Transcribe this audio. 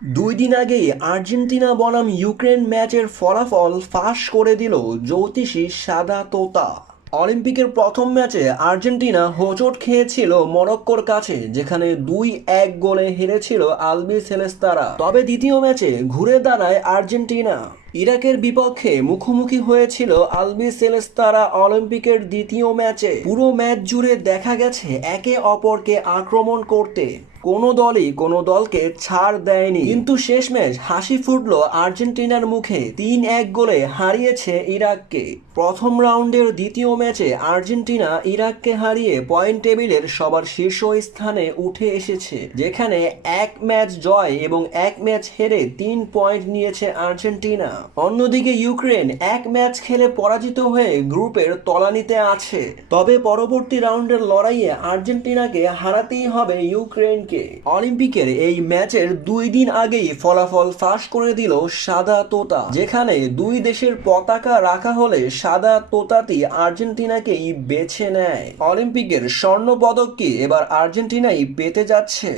দুই দিন আগেই আর্জেন্টিনা বনাম ইউক্রেন ম্যাচের ফলাফল ফাঁস করে দিল জ্যোতিষী সাদা তোতা। অলিম্পিকের প্রথম ম্যাচে আর্জেন্টিনা হোঁচট খেয়েছিল মরক্কোর কাছে, যেখানে 2-1 গোলে হেরেছিল আলবি সেলেস্তারা। তবে দ্বিতীয় ম্যাচে ঘুরে দাঁড়ায় আর্জেন্টিনা। ইরাকের বিপক্ষে মুখোমুখি হয়েছিল আলবি সেলেস্তারা। অলিম্পিকের দ্বিতীয় ম্যাচে পুরো ম্যাচ জুড়ে দেখা গেছে একে অপরকে আক্রমণ করতে, কোনো দলই কোনো দলকে ছাড় দেয়নি। কিন্তু শেষমেশ হাসি ফুটলো আর্জেন্টিনার মুখে, 3-1 গোলে হারিয়েছে ইরাককে। প্রথম রাউন্ডের দ্বিতীয় ম্যাচে আর্জেন্টিনা ইরাককে হারিয়ে পয়েন্ট টেবিলের সবার শীর্ষ স্থানে উঠে এসেছে, যেখানে এক ম্যাচ জয় এবং এক ম্যাচ হেরে 3 পয়েন্ট নিয়েছে আর্জেন্টিনা। অন্যদিকে ইউক্রেন এক ম্যাচ খেলে পরাজিত হয়ে গ্রুপের তলানিতে আছে। তবে পরবর্তী রাউন্ডের লড়াইয়ে আর্জেন্টিনাকে হারাতেই হবে ইউক্রেনকে। অলিম্পিকের এই ম্যাচের 2 দিন আগেই ফলাফল ফাঁস করে দিল সাদা তোতা, যেখানে দুই দেশের পতাকা রাখা হলে সাদা তোতাটি আর্জেন্টিনাকেই বেছে নেয়। অলিম্পিকের স্বর্ণ পদক কি এবার আর্জেন্টিনাই পেতে যাচ্ছে?